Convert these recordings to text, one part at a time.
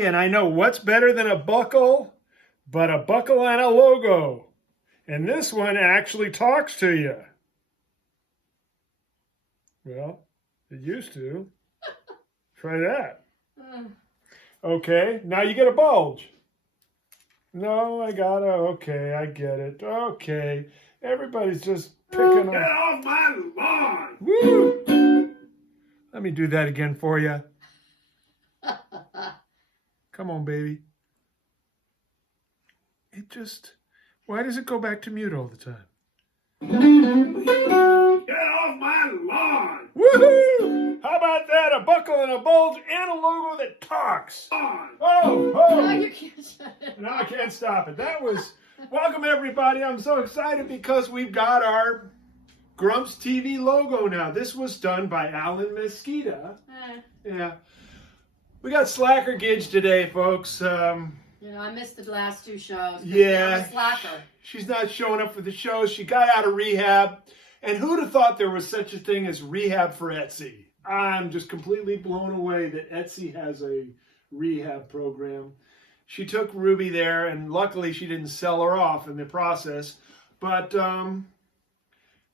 And I know what's better than a buckle, but a buckle and a logo. And this one actually talks to you. Well, it used to. Try that. Okay, now you get a bulge. No, I gotta, okay, I get it. Okay, everybody's just picking on. Get off my lawn! Woo! Let me do that again for you. Come on, baby. It just, why does it go back to mute all the time? Get off my lawn! Woohoo! How about that? A buckle and a bulge and a logo that talks. Oh, oh! No, you can't shut it. No, I can't stop it. That was, welcome everybody. I'm so excited because we've got our GrumpsTV logo now. This was done by Alan Mesquita. Yeah. We got Slacker Gidget today, folks. You know, I missed the last two shows. Yeah. I'm a slacker. She's not showing up for the shows. She got out of rehab. And who'd have thought there was such a thing as rehab for Etsy? I'm just completely blown away that Etsy has a rehab program. She took Ruby there, and luckily she didn't sell her off in the process. But,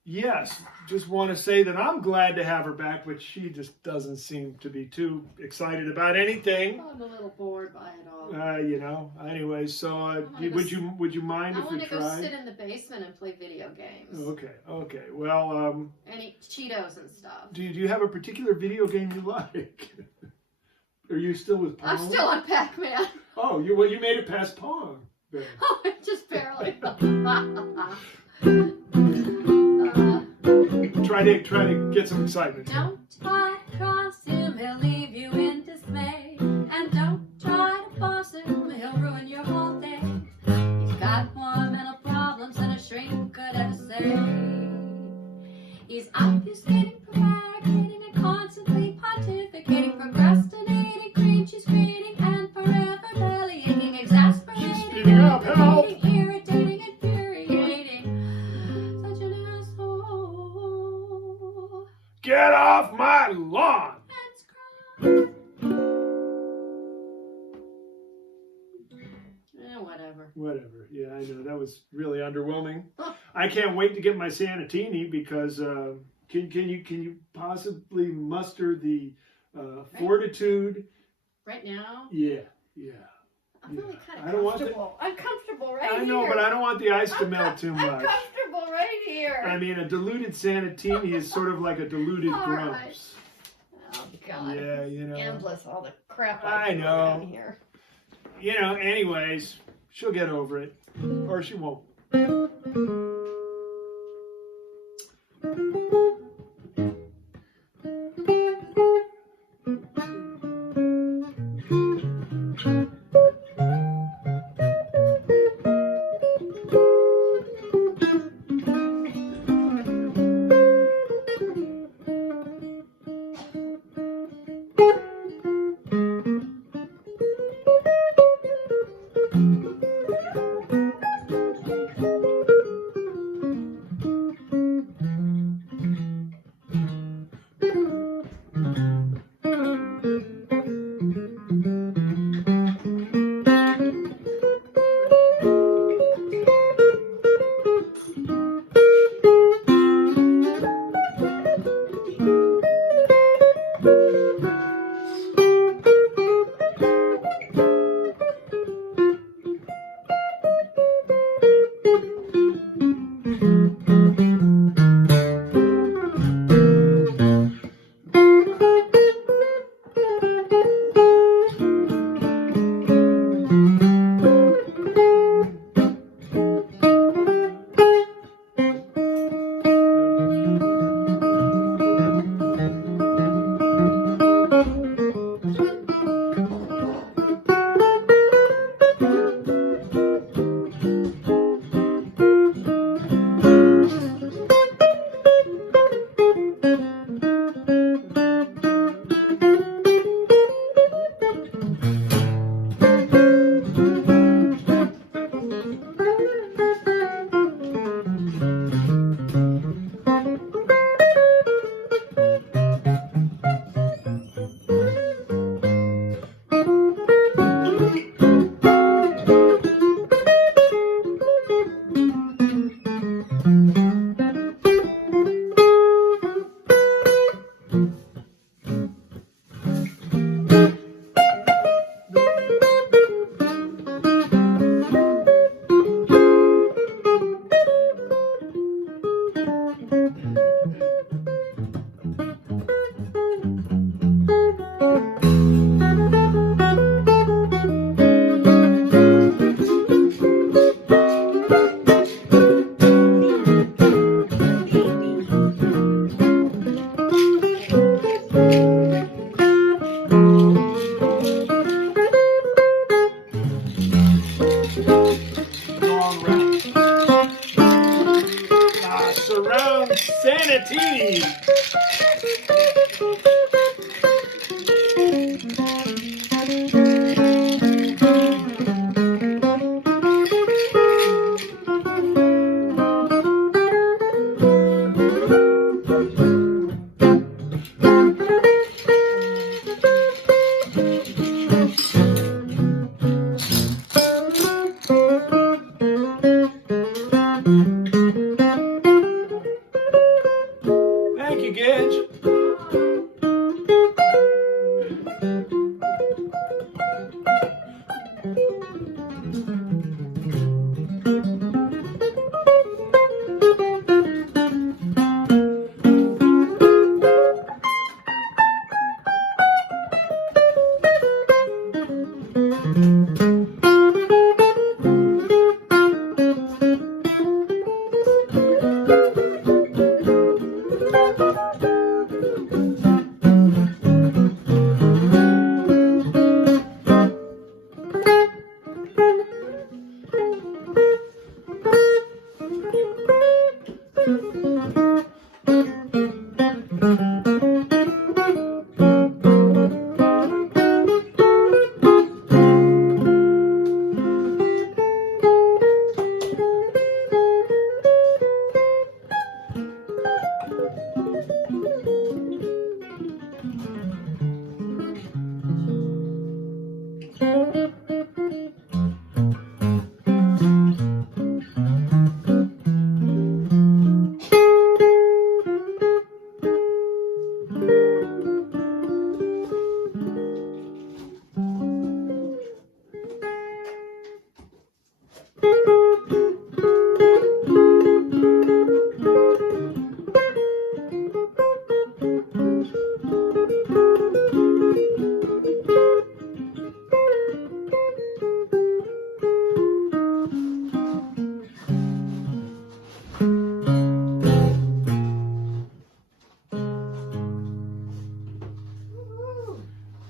yes, just want to say that I'm glad to have her back, but she just doesn't seem to be too excited about anything. I'm a little bored by it all. You know, anyway, so would you mind if we tried? I want to go sit in the basement and play video games. Okay, okay. Well, and eat Cheetos and stuff. Do you have a particular video game you like? Are you still with Pong? I'm still on Pac-Man. Oh, you made it past Pong. Then. Oh, just barely. Try to get some excitement. Don't try to cross him, he'll leave you in dismay. And don't try to force him, he'll ruin your whole day. He's got more mental problems than a shrink could ever say. He's obfuscating, prevaricating, and constantly pontificating, procrastinating, cream cheese creating, and forever belly aching, exasperating, speeding up, help! irritating, infuriating. Such an asshole. Get off my lawn! Let's cry. Whatever. Whatever. Yeah, I know. That was really underwhelming. I can't wait to get my Sanatini because can you possibly muster the fortitude? Right now? Yeah. I'm really kind of I don't want comfortable. I'm comfortable right here. I know, but I don't want the ice to melt too I'm much. comfortable right here. I mean, a diluted Sanatini is sort of like a diluted All Grumps. right. Oh, God. Yeah, you know. Endless, all the crap I put know. down here. You know, anyways, she'll get over it. Or she won't.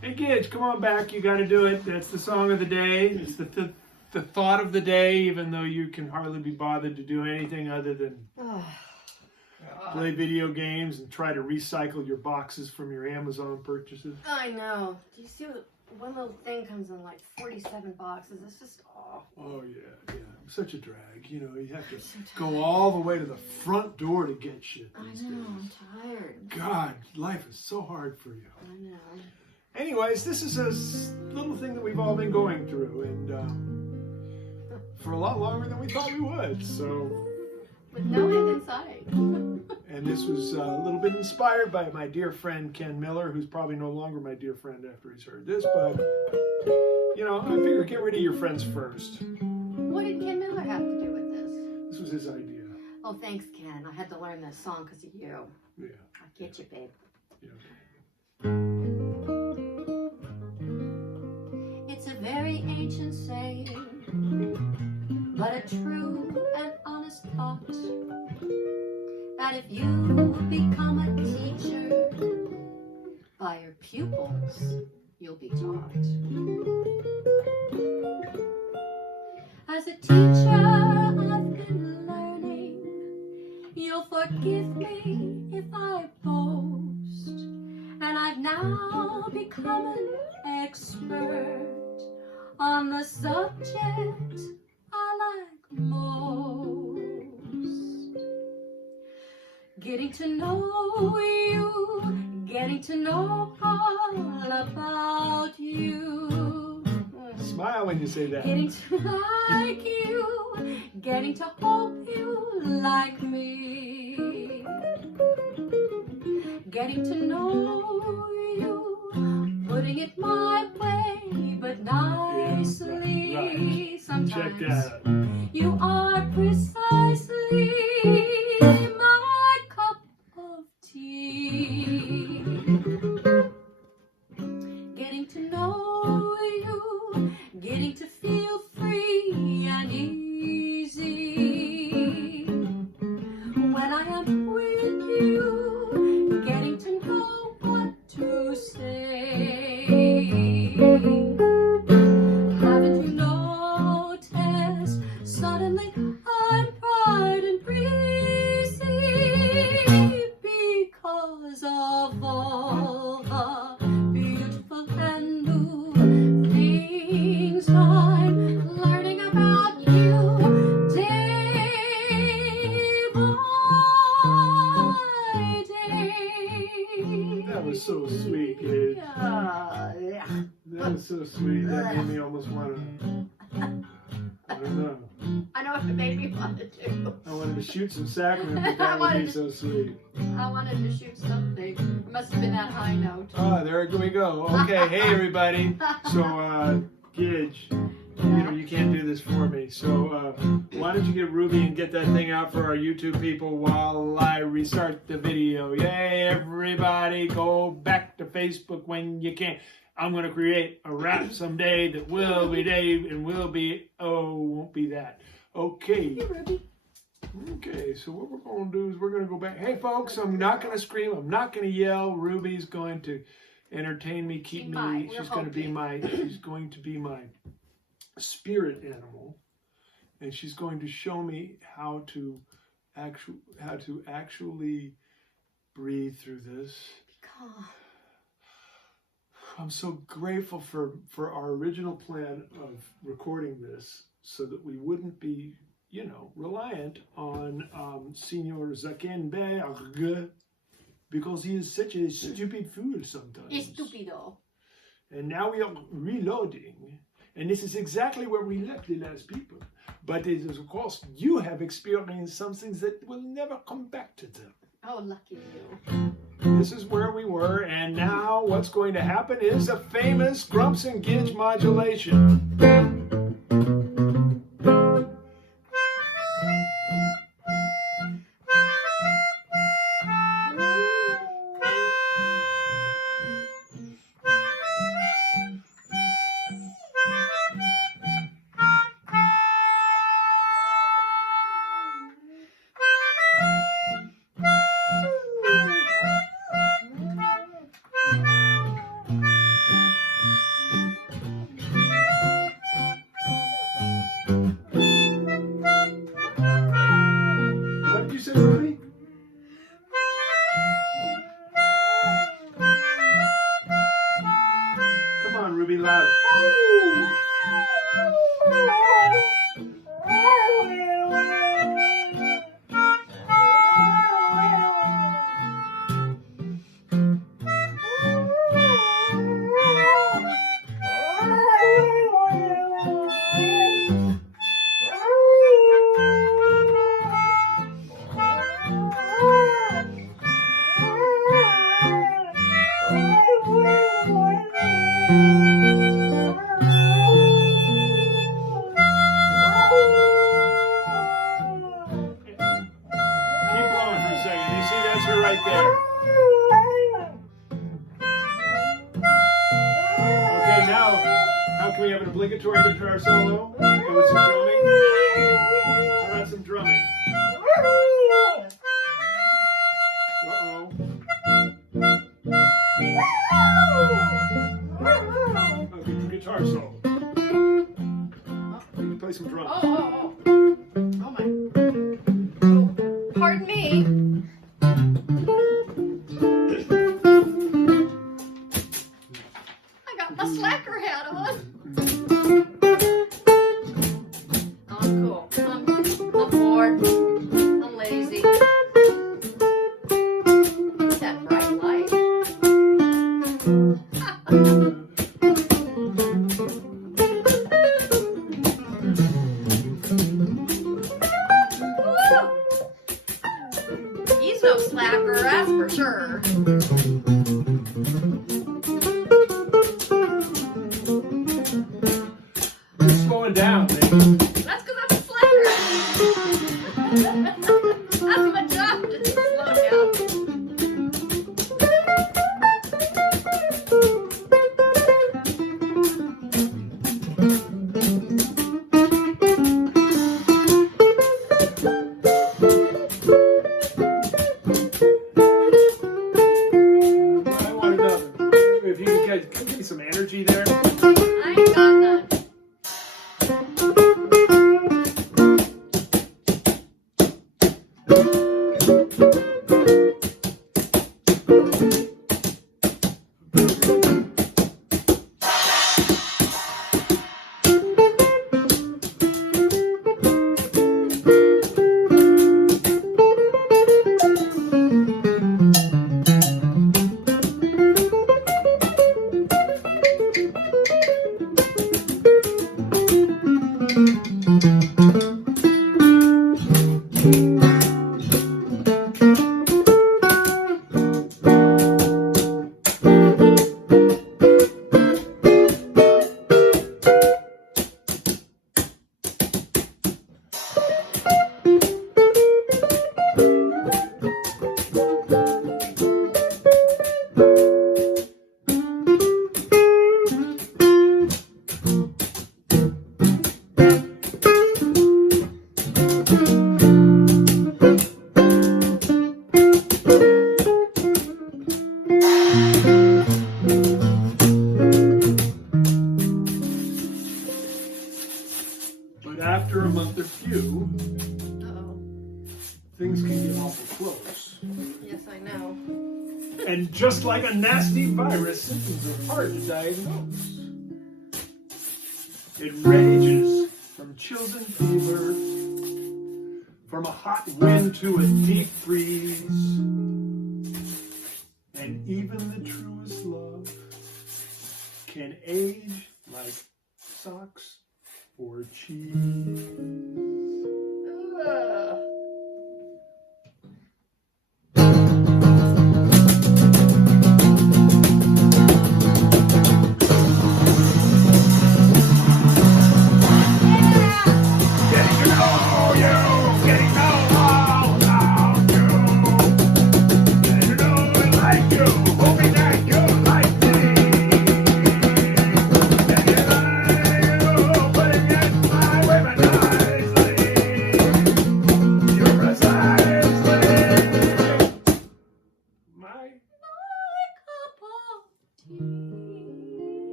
Hey kids, come on back. You got to do it. That's the song of the day. It's the thought of the day, even though you can hardly be bothered to do anything other than play video games and try to recycle your boxes from your Amazon purchases. I know. Do you see what one little thing comes in like 47 boxes? It's just awful. Oh, yeah. Such a drag. You know, you have to go all the way to the front door to get shit these days. I'm tired. God, life is so hard for you. I know. Anyways, this is a little thing that we've all been going through, and for a lot longer than we thought we would. So, With no end in sight. and this was a little bit inspired by my dear friend Ken Miller, who's probably no longer my dear friend after he's heard this. But you know, I figure get rid of your friends first. What did Ken Miller have to do with this? This was his idea. Oh, thanks, Ken. I had to learn this song because of you. Yeah. I get you, babe. Yeah. It's a very ancient saying, but a true and honest thought, that if you become a teacher, by your pupils you'll be taught. As a teacher I've been learning, you'll forgive me if I boast, and I've now become an expert on the subject I like most. Getting to know you, getting to know all about you. Smile when you say that. Getting to like you, getting to hope you like me. Getting to know you, putting it my way, but nicely. Right. Sometimes Check that out. you are precisely my cup of tea. Getting to know you, getting to feel free and easy. When I am with you, getting to know what to say. Haven't you noticed? Suddenly I'm bright and breezy because of all the beautiful and new things I'm learning about you day by day. That was so sweet, kid. Yeah. That was so sweet. That made me almost want to. I don't know. I know what it made me want to do. I wanted to shoot some sacrament, but that would be so sweet. I wanted to shoot something. It must have been that high note. Ah, there we go. Okay, hey everybody. So, Gidge, you know you can't do this for me. So, why don't you get Ruby and get that thing out for our YouTube people while I restart the video? Yay, everybody, go back to Facebook when you can. I'm going to create a rap someday that will be Dave and will be, won't be that. Okay. Hey, Ruby. Okay, so what we're going to do is we're going to go back. Hey, folks, I'm not going to scream. I'm not going to yell. Ruby's going to entertain me, keep me. She's going to be my spirit animal, and she's going to show me how to actually breathe through this. I'm so grateful for our original plan of recording this so that we wouldn't be, reliant on Signor Zuckerberg, because he is such a stupid fool sometimes. Estupido. And now we are reloading. And this is exactly where we left the last people. But it is, of course, you have experienced some things that will never come back to them. Oh, lucky you. This is where we were, and now what's going to happen is a famous Grumps and Gidget modulation. Obligatory guitar solo and with some drumming. How about some drumming? Uh-oh. Okay, guitar solo. You can play some drums. Oh my. Oh, pardon me. I got my slacker hat on. I'm cool. I'm bored. I'm lazy. That bright light. He's no slacker, that's for sure. Slowing down, man. That's because I'm a slacker. That's my job to slow down. I want another. If you guys give me some energy there. I ain't got none. But after a month or two, Uh-oh. things can get awful close. Yes, I know. And just like a nasty virus, symptoms are hard to diagnose. It ranges from chills and fever, from a hot wind to a deep freeze. And even the truest love can age like socks or cheese. Ugh.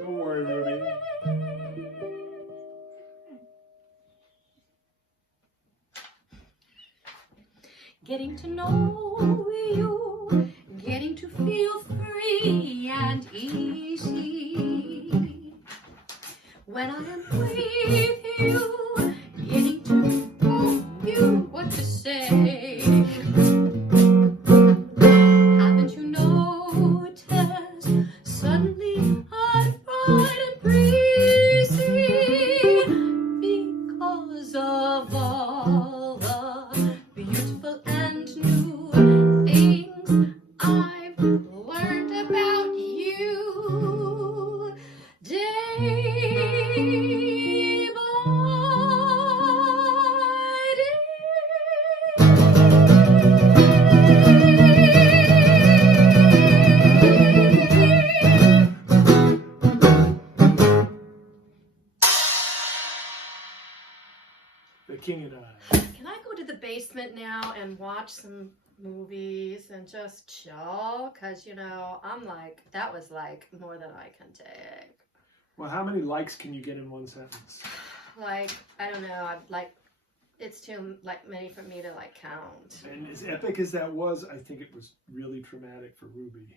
Don't worry, Ruby. Getting to know you, getting to feel free and easy. When I am with you, getting to know you what to say. Haven't you noticed? Suddenly I'm bright and breezy because of all the beautiful and new things I've learned about you day by The King and I. Can I go to the basement now and watch some movies and just chill? Because, you know, I'm like, that was like more than I can take. Well, how many likes can you get in one sentence? Like, I don't know. I'm like, it's too like many for me to like count. And as epic as that was, I think it was really traumatic for Ruby.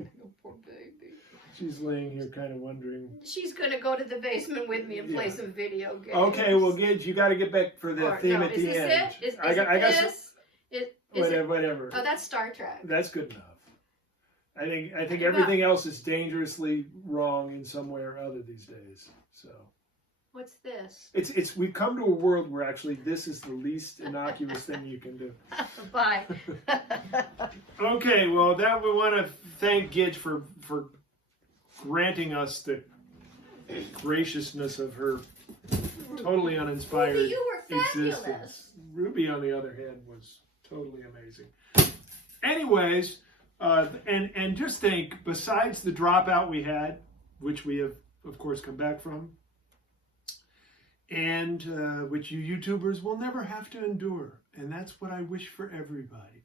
Oh, poor baby. She's laying here kind of wondering. She's going to go to the basement with me and play Yeah. some video games. Okay, well, Gidget, you got to get back for the Or, theme no, at is the this end. it? Is I got it some, this? Is whatever, it? whatever. Oh, that's Star Trek. That's good enough. I think About- everything else is dangerously wrong in some way or other these days. So What's this? it's we've come to a world where actually this is the least innocuous thing you can do. Bye. Okay, well, that we want to thank Gidget for granting us the graciousness of her totally uninspired Ruby, you were fabulous. existence. Ruby, on the other hand, was totally amazing. Anyways, and just think, besides the dropout we had, which we have, of course, come back from, and which you YouTubers will never have to endure, and that's what I wish for everybody,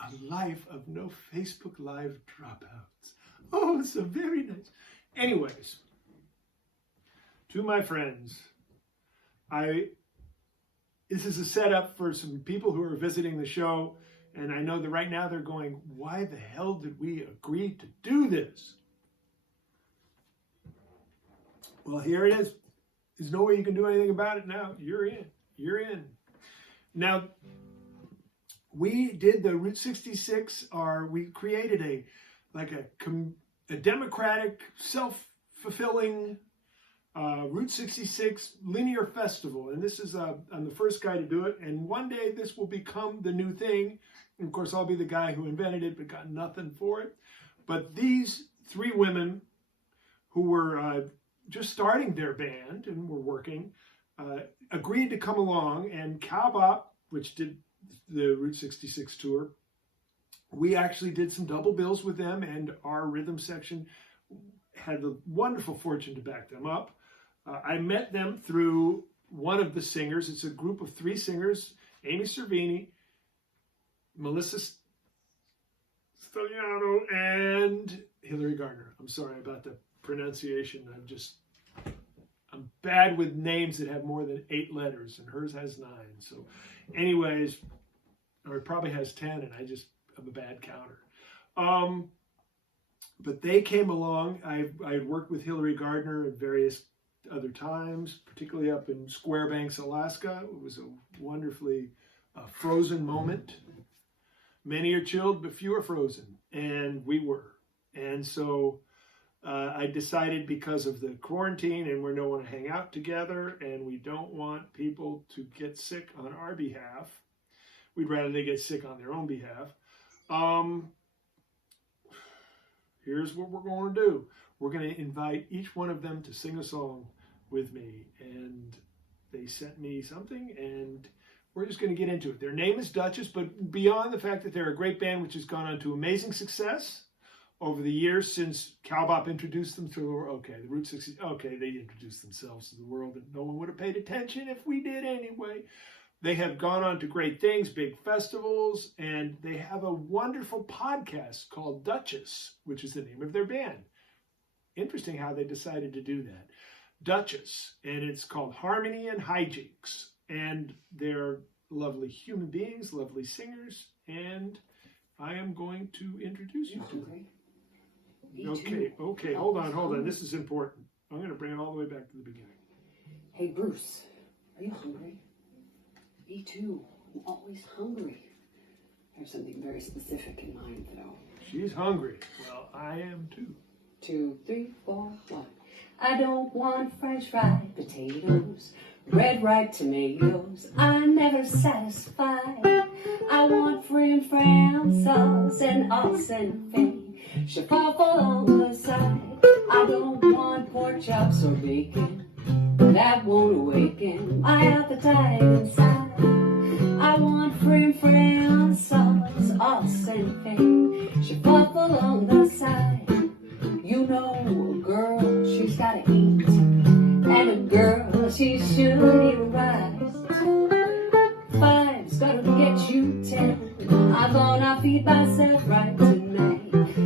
a life of no Facebook Live dropouts. Oh, so very nice. Anyways, to my friends, this is a setup for some people who are visiting the show, and I know that right now they're going, why the hell did we agree to do this? Well, here it is. There's no way you can do anything about it now. You're in. You're in. Now, we did the Route 66, we created a democratic, self-fulfilling Route 66 linear festival. And this is, I'm the first guy to do it. And one day this will become the new thing. And of course, I'll be the guy who invented it, but got nothing for it. But these three women who were just starting their band and were working, agreed to come along. And Cowbop, which did the Route 66 tour, we actually did some double bills with them, and our rhythm section had the wonderful fortune to back them up. I met them through one of the singers. It's a group of three singers, Amy Cervini, Melissa Stylianou, and Hilary Gardner. I'm sorry about the pronunciation. I'm bad with names that have more than 8 letters, and hers has 9. So anyways, or it probably has 10, and I'm a bad counter. But they came along. I had worked with Hilary Gardner at various other times, particularly up in Square Banks, Alaska. It was a wonderfully frozen moment. Many are chilled, but few are frozen, and we were. And so I decided, because of the quarantine and we don't want to hang out together and we don't want people to get sick on our behalf, we'd rather they get sick on their own behalf. Here's what we're going to do. We're going to invite each one of them to sing a song with me. And they sent me something, and we're just going to get into it. Their name is Duchess, but beyond the fact that they're a great band which has gone on to amazing success over the years since Cowbop introduced them to the world. Okay, the Route 60, okay, they introduced themselves to the world, and no one would have paid attention if we did anyway. They have gone on to great things, big festivals, and they have a wonderful podcast called Duchess, which is the name of their band. Interesting how they decided to do that. Duchess, and it's called Harmony and Hijinks. And they're lovely human beings, lovely singers, and I am going to introduce you to them. Okay, hold on. This is important. I'm going to bring it all the way back to the beginning. Hey, Bruce, are you hungry? Me too. I'm always hungry. I have something very specific in mind, though. She's hungry. Well, I am too. 2, 3, 4, 1. I don't want French fried potatoes, red ripe tomatoes. I'm never satisfied. I want frim sauce and os and fame. Chaffle on the side. I don't want pork chops or bacon. That won't awaken my appetite inside. I want frim sauce, os and fame. Chaffle on the side. You know, a girl, she's gotta eat. And a girl, she should eat rice. 5's gonna get you 10. I'm gonna feed myself right tonight.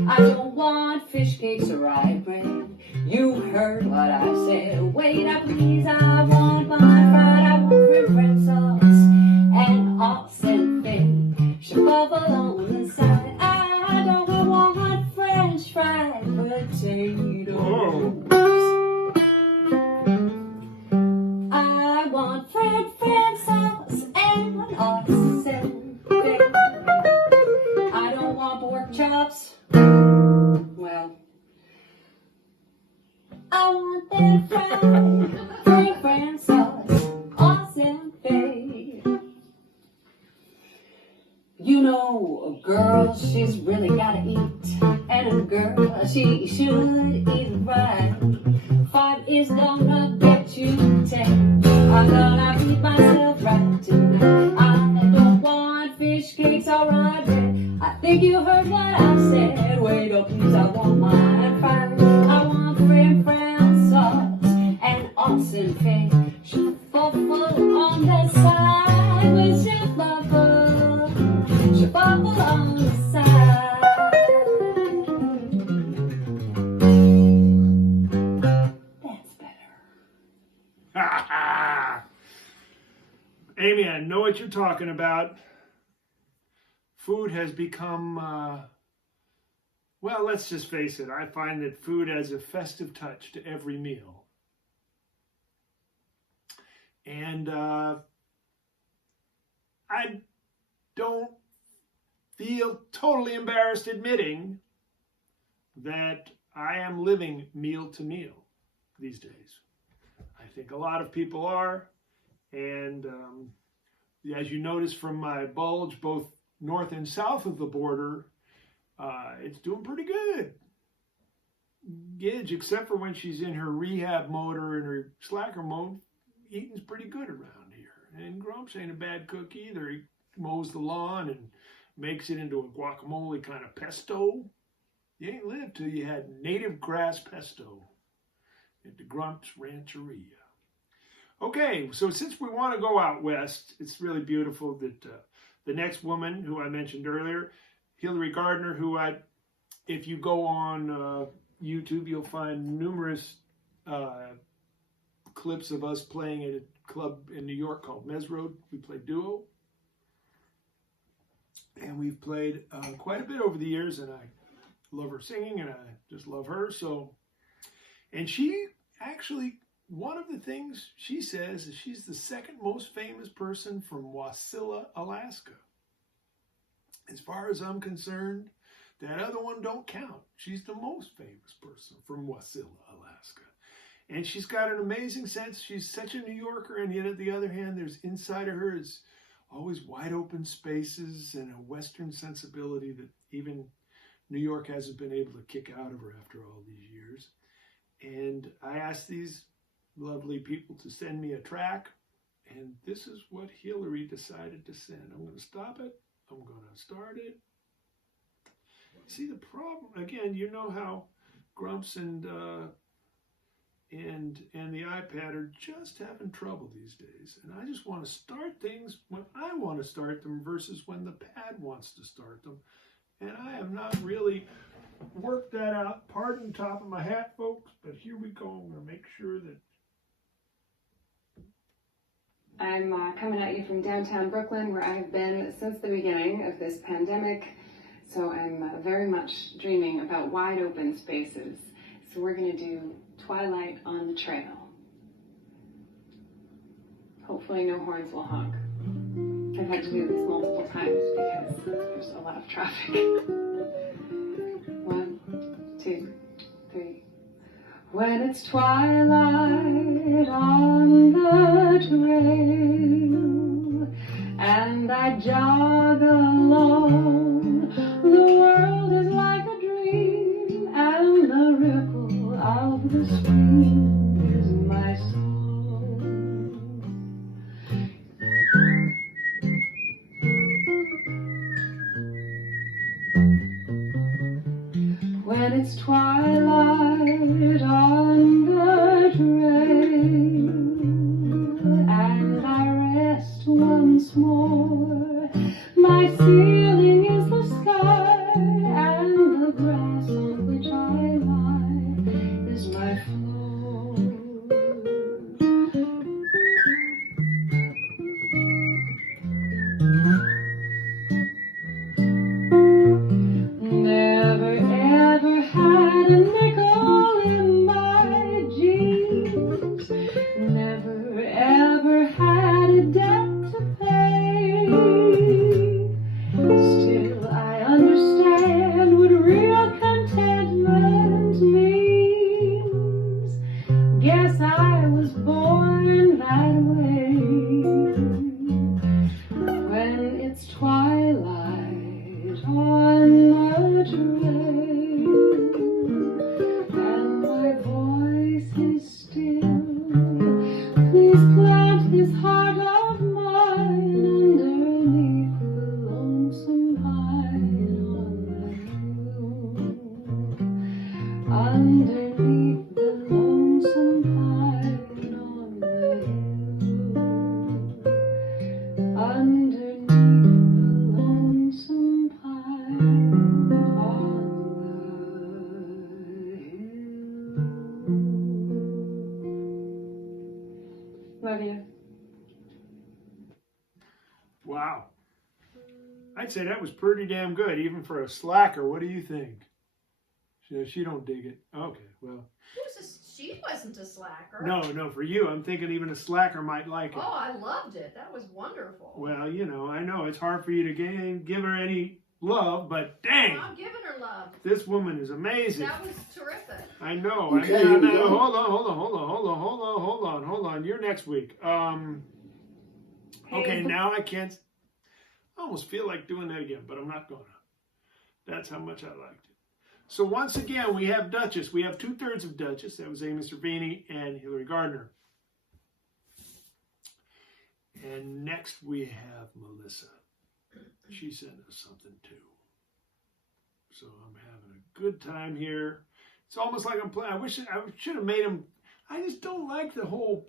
I don't want fish cakes or rye bread. You heard what I said. Wait up, please, I want my fried. I want frim sauce and os and fame. Shuffle on the side. I don't want French fried potatoes. Whoa. I want frim sauce and os and fame. I don't want pork chops. Well, I want that fried frim sauce, os and fame. You know, a girl, she's really gotta eat. And a girl, she should eat right. 5 is gonna get you 10. I'm gonna feed myself right tonight. I don't want fish cakes or rye bread. I think you heard what I said. Wait up, please, I want my fried. I want frim sauce and os and fame. Shuffle on the side with shuffle. Shuffle on the side. That's better. Ha ha! Amy, I know what you're talking about. Food has become, well, let's just face it. I find that food adds a festive touch to every meal. And I don't feel totally embarrassed admitting that I am living meal to meal these days. I think a lot of people are. And as you notice from my bulge, both north and south of the border, it's doing pretty good. Gidget, except for when she's in her rehab mode or in her slacker mode, eating's pretty good around here. And Grumps ain't a bad cook either. He mows the lawn and makes it into a guacamole kind of pesto. You ain't lived till you had native grass pesto at the Grumps Rancheria. Okay, so since we want to go out west, it's really beautiful that the next woman who I mentioned earlier, Hilary Gardner, who if you go on YouTube, you'll find numerous clips of us playing at a club in New York called Mez Road. We played duo. And we've played quite a bit over the years, and I love her singing, and I just love her. So, and she actually, one of the things she says is she's the second most famous person from Wasilla, Alaska. As far as I'm concerned, that other one don't count. She's the most famous person from Wasilla, Alaska. And she's got an amazing sense. She's such a New Yorker, and yet at the other hand, there's inside of her is always wide open spaces and a Western sensibility that even New York hasn't been able to kick out of her after all these years. And I asked these lovely people to send me a track, and this is what Hilary decided to send. I'm going to stop it. I'm going to start it. See the problem, again, you know how Grumps and the iPad are just having trouble these days. And I just want to start things when I want to start them versus when the pad wants to start them. And I have not really worked that out. Pardon top of my hat, folks, but here we go. I'm going to make sure that... I'm coming at you from downtown Brooklyn, where I have been since the beginning of this pandemic. So I'm very much dreaming about wide open spaces. So we're going to do Twilight on the Trail. Hopefully no horns will honk. I've had to do this multiple times because there's a lot of traffic. 1, 2, 3. When it's twilight on the trail and I jog along, the world is like a dream and the ripple of the stream is my soul. When it's twilight on the trail and I rest once more, my ceiling is the sky and the grass on which I lie is my floor. Never ever had a nickel in my jeans. Never ever had a debt to pay. Still I understand what real contentment means. Guess I was born that way. When it's twilight on the trail and my voice is still, please plant this heart of mine underneath the lonesome pine on the hill. Underneath the lonesome pine on the hill. Underneath the lonesome pine on the hill. Love you. Wow. I'd say that was pretty damn good, even for a slacker. What do you think? She don't dig it. Okay, well. She wasn't a slacker. No, for you, I'm thinking even a slacker might like it. Oh, I loved it. That was wonderful. Well, you know, I know it's hard for you to give her any love, but dang, I'm giving her love. this woman is amazing. That was terrific. I know. Okay, I know. here we go. Hold on. You're next week. Okay, now I can't. I almost feel like doing that again, but I'm not gonna. That's how much I liked it. So once again, we have Duchess. We have 2/3 of Duchess. That was Amy Cervini and Hilary Gardner. And next we have Melissa. She sent us something too. So I'm having a good time here. It's almost like I'm playing. I should have made them. I just don't like the whole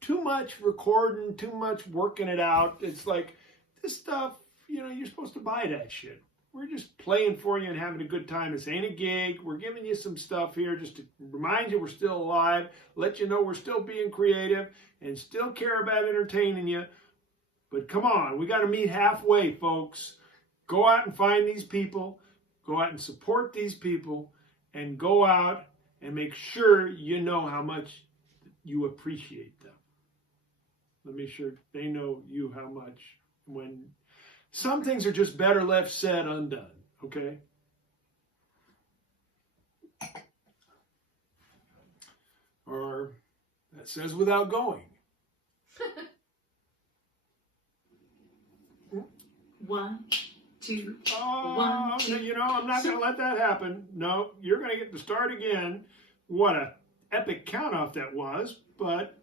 too much recording, too much working it out. It's like this stuff, you know, you're supposed to buy that shit. we're just playing for you and having a good time. This ain't a gig. We're giving you some stuff here just to remind you we're still alive, let you know we're still being creative and still care about entertaining you. But come on, we got to meet halfway, folks. Go out and find these people. Go out and support these people. And go out and make sure you know how much you appreciate them. Let me sure they know you how much. When some things are just better left said undone, okay? Or that says without going. One, two, Oh, one, two. you know, I'm not going to let that happen. No, you're going to get to start again. What a epic count-off that was, but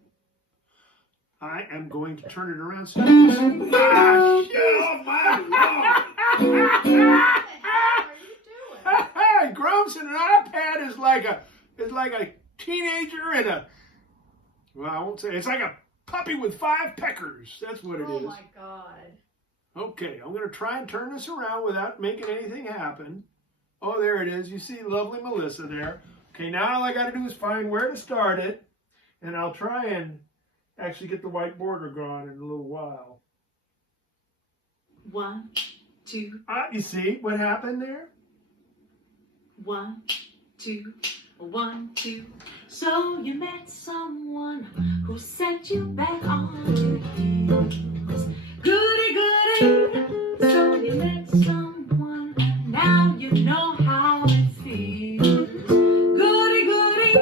I am going to turn it around. So you can see. Oh, my Lord! What the hell are you doing? Hey, Grumps, and an iPad is like a teenager and a, well, I won't say, it's like a puppy with 5 peckers. That's what it is. Oh my God. Okay, I'm going to try and turn this around without making anything happen. Oh, there it is. You see lovely Melissa there. Okay, now all I got to do is find where to start it, and I'll try and actually get the white border gone in a little while. One, two, You see what happened there? one, two, one, two. So you met someone who set you back on your heels. Goody, goody. So you met someone, and now you know how it feels. Goody, goody.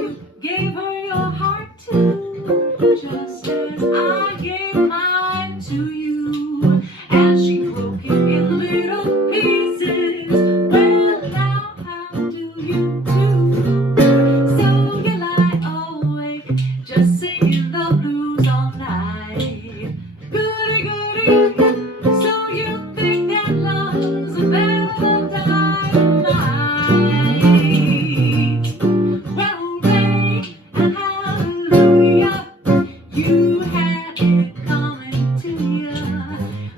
You gave her your heart too, just as I gave mine to you, and she broke it in little pieces. Well, now how do you do? So you lie awake, just singing the blues all night. Goody, goody. So you think that love's a battle dynamite. Well, hooray and hallelujah, you had it coming to ya.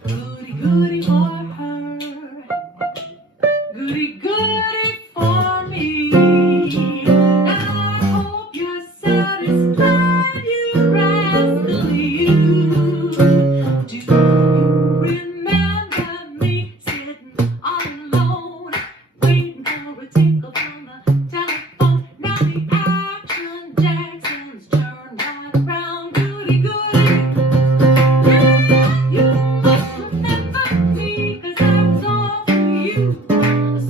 Goody, goody for her, goody, goody for me. And I hope you're satisfied, you rascal you. Do you remember me sitting all alone, waiting for a tinkle from the telephone? Now the Action Jacksons turn right around. Goody, goody. Yeah, you must remember me, 'cause I was all for you.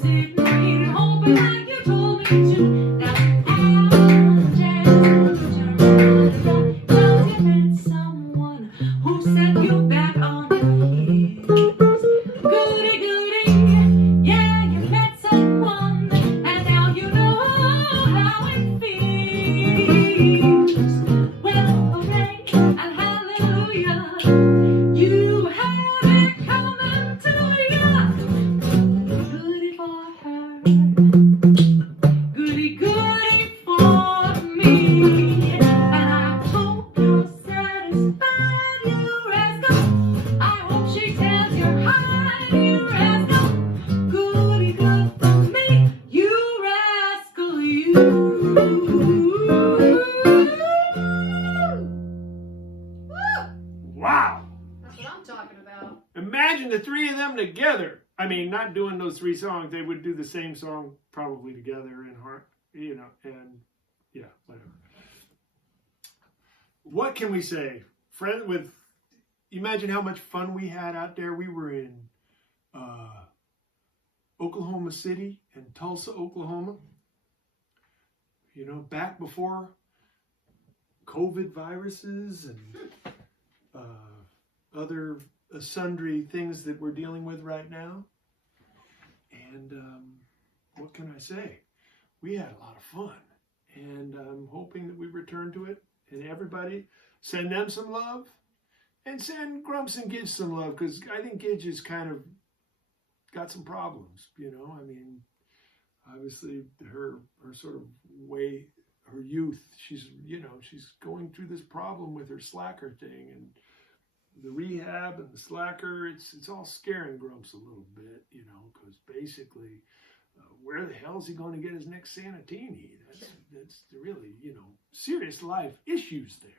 Sitting, waiting, hoping like you told me to. Now the Action Jacksons turn right around. 'Cause you met someone who set you back on your heels. Goody, goody. Yeah, you met someone, and now you know how it feels. Well, hooray and hallelujah, you had it coming to ya. Goody for her, goody, goody for me. And I hope you're satisfied, you rascal. I hope she tells you hi, you rascal. Goody, good for me, you rascal, you. Wow. That's what I'm talking about. Imagine the 3 of them together. I mean, not doing those 3 songs. They would do the same song probably together in heart, you know, and yeah, whatever. What can we say? Imagine how much fun we had out there. We were in Oklahoma City and Tulsa, Oklahoma. You know, back before COVID viruses and other sundry things that we're dealing with right now. And what can I say? We had a lot of fun. And I'm hoping that we return to it. And everybody, send them some love. And send Grumps and Gidget some love. Because I think Gidget's kind of got some problems, you know. I mean, obviously her sort of way, her youth, she's going through this problem with her slacker thing, and the rehab and the slacker, it's all scaring Grumps a little bit, you know, because basically, where the hell is he going to get his next Sanatini? That's really, you know, serious life issues there.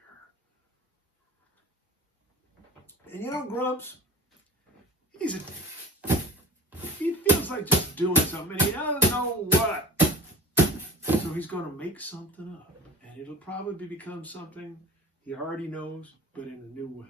And you know, Grumps, he feels like just doing something, and he doesn't know what. So he's going to make something up, and it'll probably become something he already knows, but in a new way.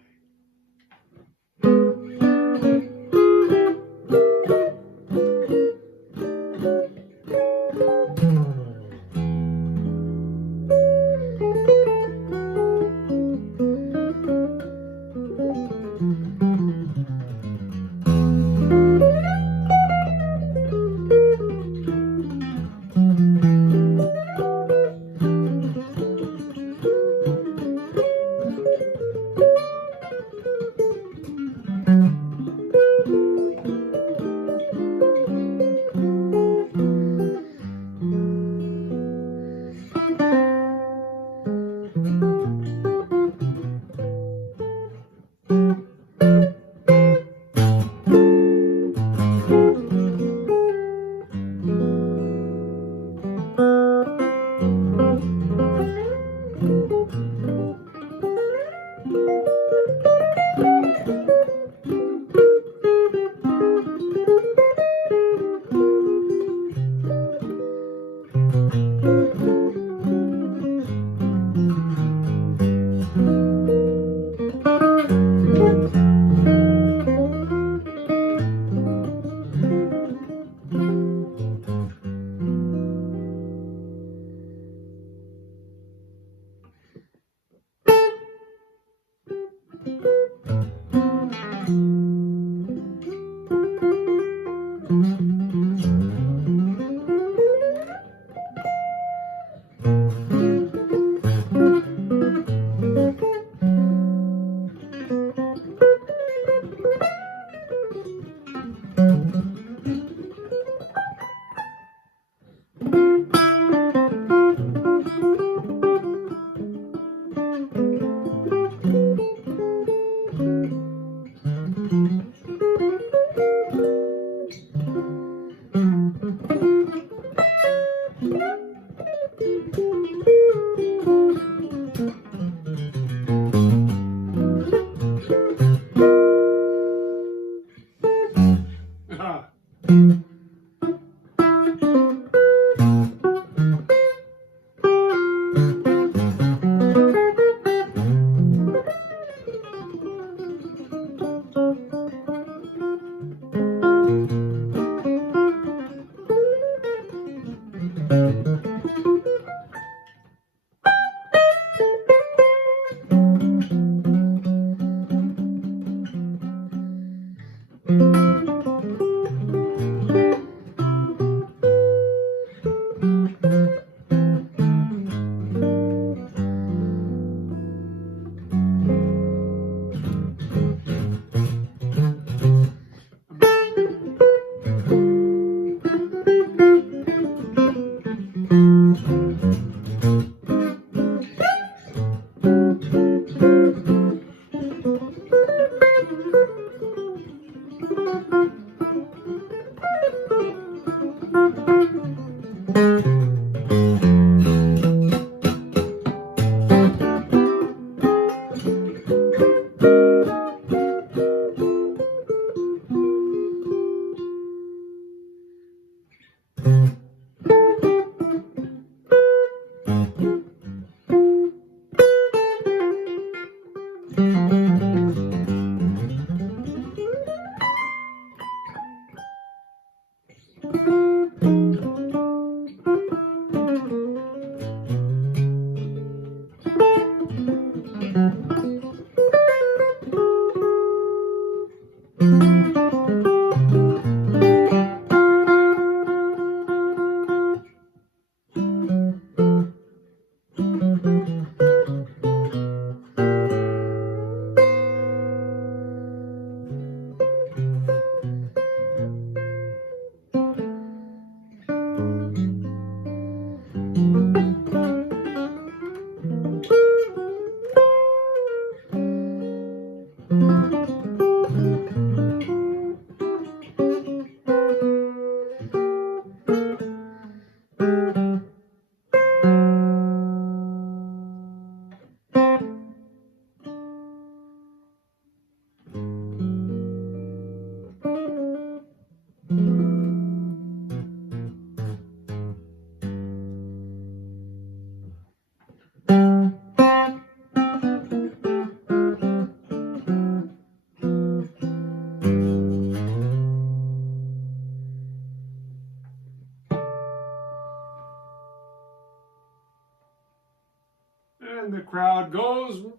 crowd goes Woo!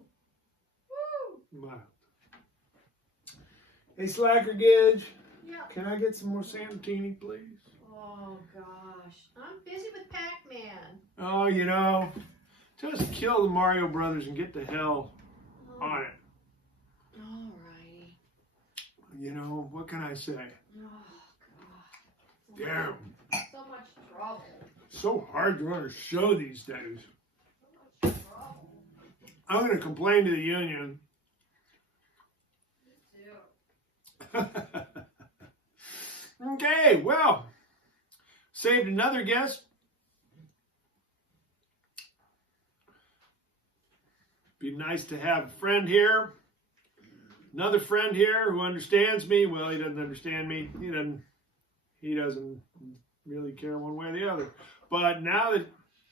wild. Hey, Slacker Gidge, Yeah. can I get some more Santini, please? Oh gosh, I'm busy with Pac-Man. Oh, you know, just kill the Mario Brothers and get the hell on it. Alrighty. You know, what can I say? Oh god. Damn, So much trouble. so hard to run a show these days. So much trouble. I'm going to complain to the union. Me too. Okay, well, saved another guest. Be nice to have a friend here. Another friend here who understands me. Well, he doesn't understand me. He doesn't really care one way or the other. But now that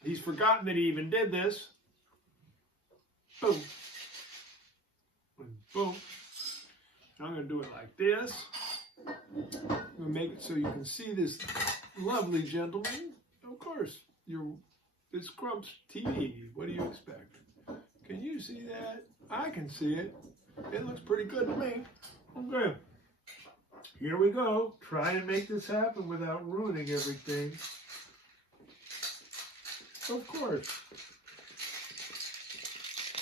he's forgotten that he even did this, boom, and boom. I'm going to do it like this. I'm going to make it so you can see this lovely gentleman. Of course, it's GrumpsTV. What do you expect? Can you see that? I can see it. It looks pretty good to me. Okay. Here we go. Try and make this happen without ruining everything. Of course.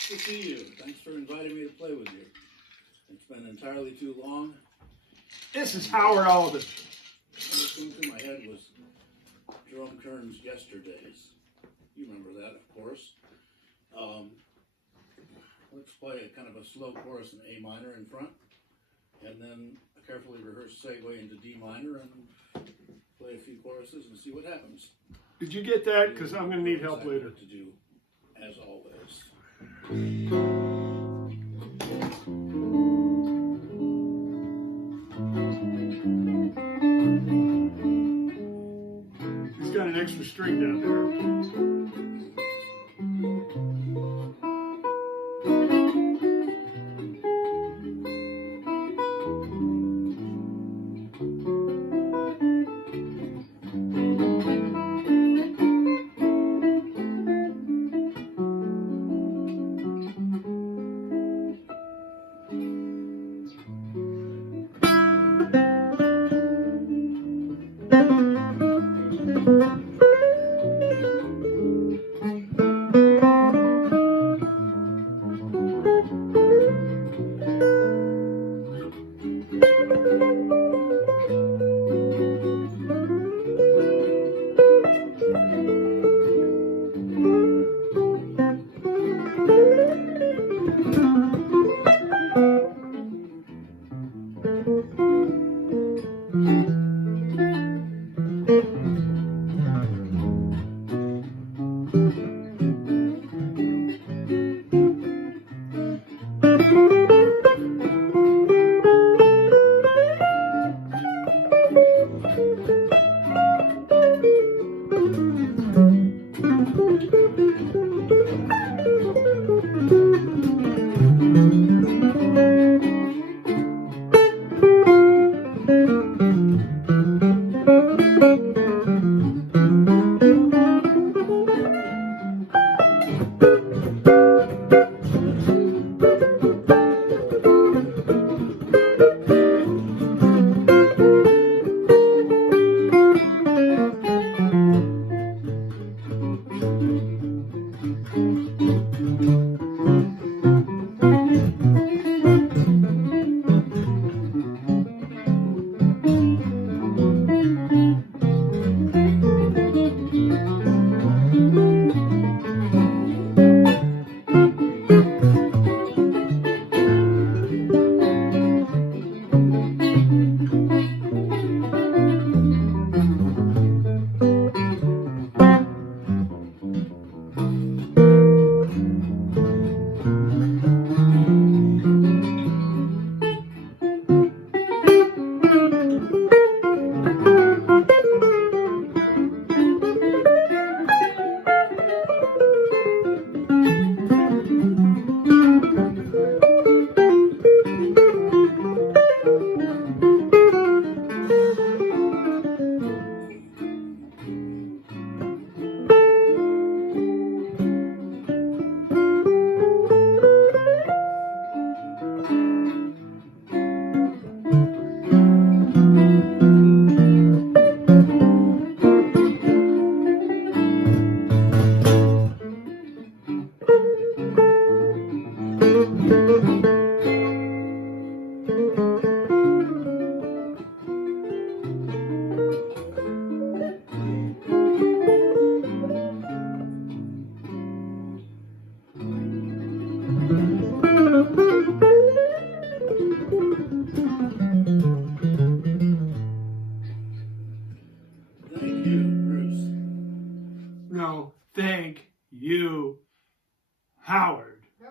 Good to see you. Thanks for inviting me to play with you. It's been entirely too long. This is Howard Alden. What came through my head was Jerome Kern's Yesterdays. You remember that, of course. Let's play a kind of a slow chorus in A minor in front, and then a carefully rehearsed segue into D minor, and play a few choruses and see what happens. Did you get that? Because I'm going to need help Exactly later. what to do, as always. He's got an extra string down there.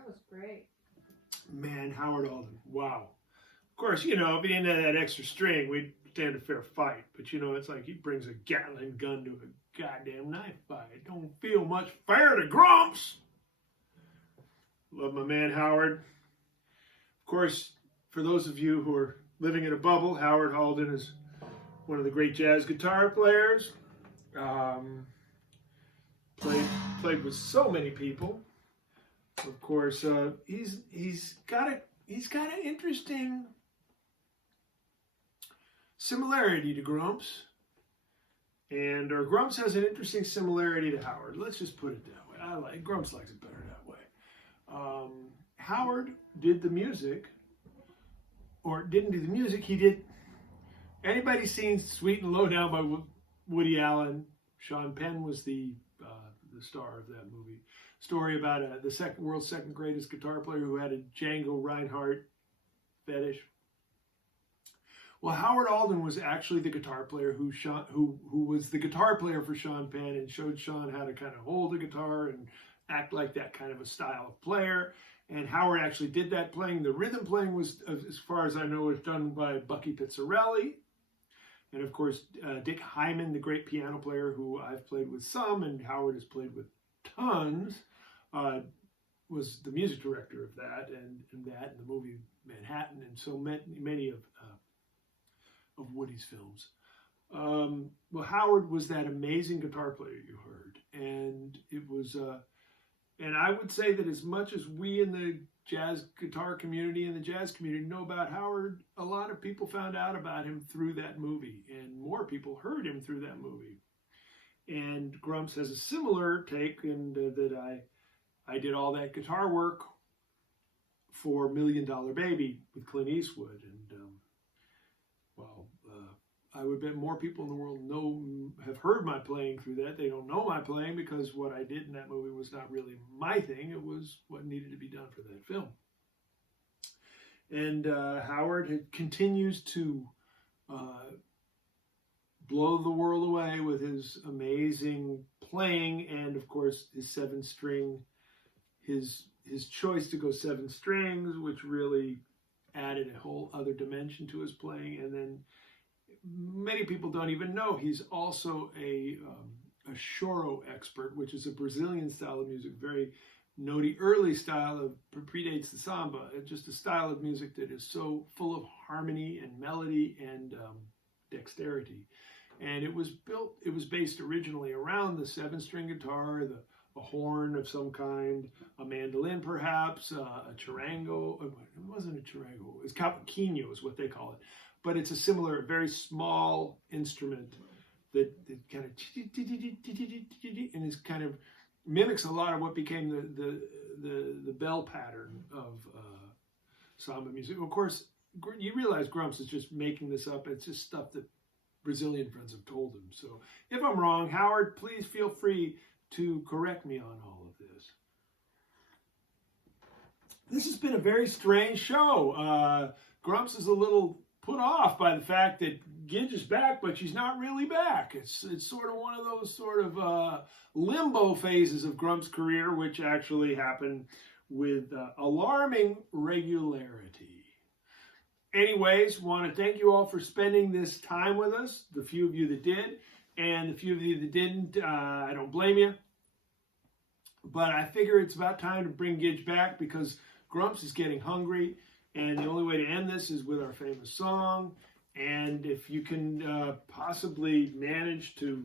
That was great. Man, Howard Alden, wow. Of course, you know, being that extra string, we'd stand a fair fight. But, you know, it's like he brings a Gatling gun to a goddamn knife fight. Don't feel much fair to Grumps. Love my man, Howard. Of course, for those of you who are living in a bubble, Howard Alden is one of the great jazz guitar players. Played with so many people. Of course, he's got an interesting similarity to Grumps, or Grumps has an interesting similarity to Howard. Let's just put it that way. Grumps likes it better that way. Howard did the music, or didn't do the music. He did. Anybody seen Sweet and Low Down by Woody Allen? Sean Penn was the star of that movie. Story about the world's second greatest guitar player who had a Django Reinhardt fetish. Well, Howard Alden was actually the guitar player who was the guitar player for Sean Penn and showed Sean how to kind of hold a guitar and act like that kind of a style of player. And Howard actually did that playing. The rhythm playing was, as far as I know, was done by Bucky Pizzarelli. And of course, Dick Hyman, the great piano player who I've played with some and Howard has played with tons, was the music director of that and the movie Manhattan and so many of Woody's films. Well, Howard was that amazing guitar player you heard, and it was. And I would say that as much as we in the jazz guitar community and the jazz community know about Howard, a lot of people found out about him through that movie, and more people heard him through that movie. And Grumps has a similar take in that I did all that guitar work for $1 Million Baby with Clint Eastwood, and I would bet more people in the world have heard my playing through that. They don't know my playing because what I did in that movie was not really my thing. It was what needed to be done for that film. And Howard continues to blow the world away with his amazing playing, and of course his 7-string, his choice to go 7 strings, which really added a whole other dimension to his playing. And then many people don't even know he's also a choro expert, which is a Brazilian style of music, very notey, early style of predates the samba. It's just a style of music that is so full of harmony and melody and dexterity. And it was based originally around the 7-string guitar, a horn of some kind, a mandolin perhaps, a charango. It wasn't a charango. It's cavaquinho is what they call it. But it's a similar, very small instrument that kind of and is kind of mimics a lot of what became the bell pattern of samba music. Of course, you realize Grumps is just making this up. It's just stuff that Brazilian friends have told him. So if I'm wrong, Howard, please feel free to correct me on all of this. This has been a very strange show. Grumps is a little put off by the fact that Gidget's back, but she's not really back. It's sort of one of those sort of limbo phases of Grumps' career, which actually happened with alarming regularity. Anyways, want to thank you all for spending this time with us, the few of you that did, and the few of you that didn't, I don't blame you. But I figure it's about time to bring Gidget back because Grumps is getting hungry. And the only way to end this is with our famous song. And if you can possibly manage to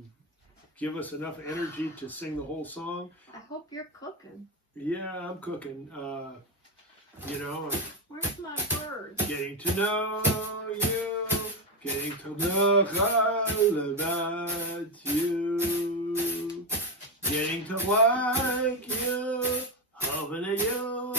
give us enough energy to sing the whole song. I hope you're cooking. Yeah, I'm cooking. You know. Where's my bird? Getting to know you. Getting to know all about you. Getting to like you. Hoping that you.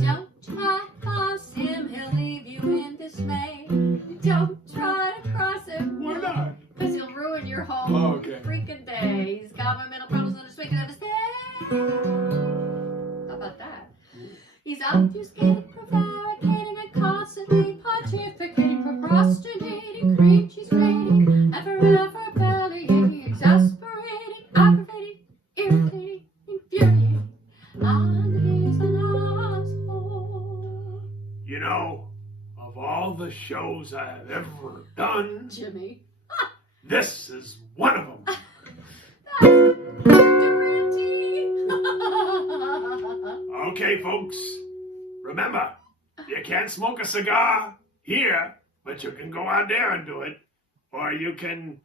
Don't try to cross him, he'll leave you in dismay. Don't try to cross him. Why not? Because he'll ruin your whole Okay. freaking day. He's got my mental problems on his week of his day. How about that? He's obfuscated, prevaricating, and constantly pontificating, procrastinating, reach his rating, and forever bellying, exasperating, aggravating, irritating, infuriating, and he's an asshole. You know, of all the shows I've ever done, Jimmy. this is one of them. Okay, folks, remember, you can't smoke a cigar here, but you can go out there and do it. Or you can,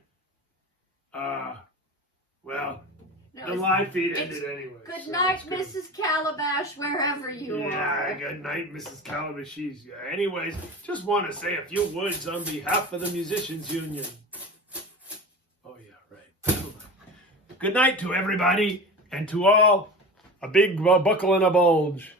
well, No, the it's- live feed it's ended anyway. Good so night, it's good. Mrs. Calabash, wherever you Yeah, are. good night, Mrs. Calabash. Anyways, just want to say a few words on behalf of the Musicians Union. Oh, yeah, right. Never mind. Good night to everybody, and to all, a big buckle and a bulge.